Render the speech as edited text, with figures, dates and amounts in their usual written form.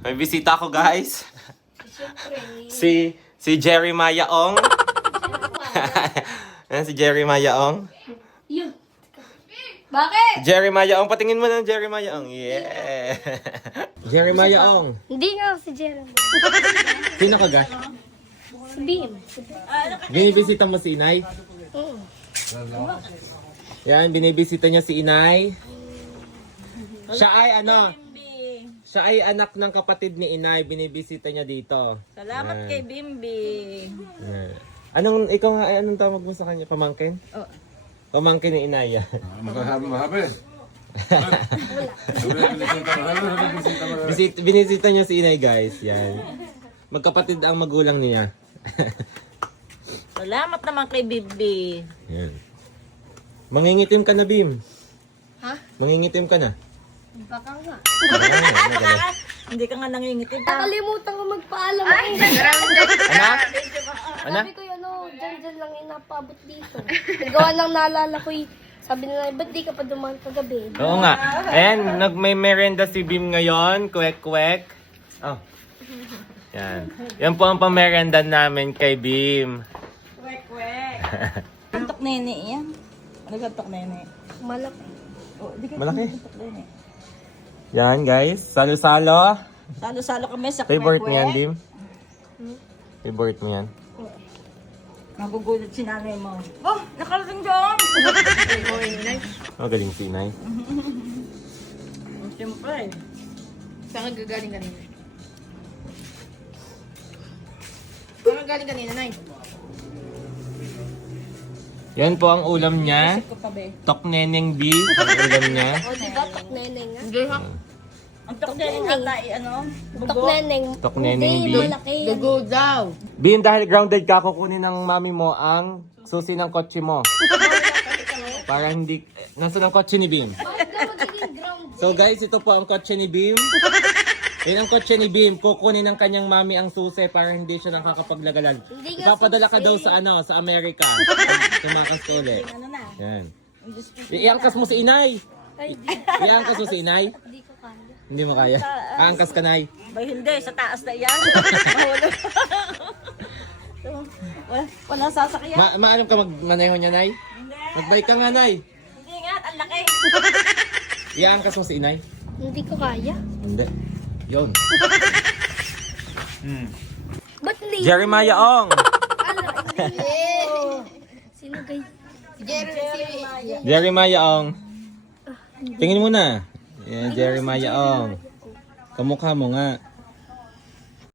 May bisita ako, guys. Siyempre. Si Jeremiah Ong. Ayan si Jeremiah Ong. Yun. Bakit? Jeremiah Ong, patingin mo na Jeremiah Ong. Yeah. Jeremiah Ong. Hindi nga si Jeremy. Sino ka, ga? Si Beam. Binibisita mo si Inay? Oo. Yan, binibisita niya si Inay. Siya ay ano? Siya ay anak ng kapatid ni Inay. Binibisita niya dito. Salamat Yan. kay Bimbi. Yan. Ikaw nga, anong tawag mo sa kanya? Pamangkin? Oh. Pamangkin ni Inay. Mahabi. Binisita niya si Inay, guys. Yan. Magkapatid ang magulang niya. Salamat naman kay Bimbi. Yan. Mangingitim ka na, Bim. Ha? Mangingitim ka na. Baka nga. Hindi ka nga nangingitim. Nakalimutan ko magpaalam. Ay, Ano? Ano? sabi ko yun, dyan lang yung napabot dito. Nagawa lang naalala ko sabi nila, ba't di ka pa dumaan kagabi? Oo nga. Ayan, may merenda si Bim ngayon. Kwek-kwek. Oh. Yan. Yan po ang pamerenda namin kay Bim. Kwek-kwek. Antok nene yan. Ano gantok nene? Malaki. Oh, di ka Malaki. antok nene. Yan, guys. Salo-salo. Salo-salo kami sa Favorite mo yan, kwek-kwek. Bim? Favorite mo yan? Nagugulat si nanay mo. Oh, nakarating doon! Magaling si Inay. Siyempre. Saan ka gagaling kanina? Saan ka galing kanina, Nay? Yan po ang ulam niya. Ko pa be. Tokneneng B. Ang ulam niya. O, diba? Tokneneng nga. Hindi ha. Ang tokneneng ata ano? Tokneneng. Tokneneng Hindi, B. malaki. Dugo daw. Bim, dahil grounded ka, kukunin ng mami mo ang susi ng kotse mo. Para hindi... Nasaan ang kotse ni Bim? Bakit ka magiging ground? So guys, ito po ang kotse ni Bim. Yan ang kotse ni Bim. Kukunin ng kanyang mami ang susi para hindi siya nakakapaglagalan. Hindi nga Ipapadala ka susi. daw sa sa Amerika. Tumakas ka ulit. Ano na? Yan. Iangkas mo si Inay. Ay, Iangkas mo si Inay. hindi ko kaya. Hindi mo kaya. Aangkas ka, Nay. Ba hindi, sa taas na yan. Mahulog. Wala sasakyan. Maalam ka magmaneho niya, Nay? Hindi. Magbike ka nga, Nay. Hindi nga, ang laki. Iangkas mo si Inay. Hindi ko kaya. Hindi. Yun. Ba't hindi? Jeremiah Ong. Ala, hindi. Oh. Sino guys? Jeremiah Ong. Tingin mo na. Yan, Jeremiah Ong. Kamukha mo nga.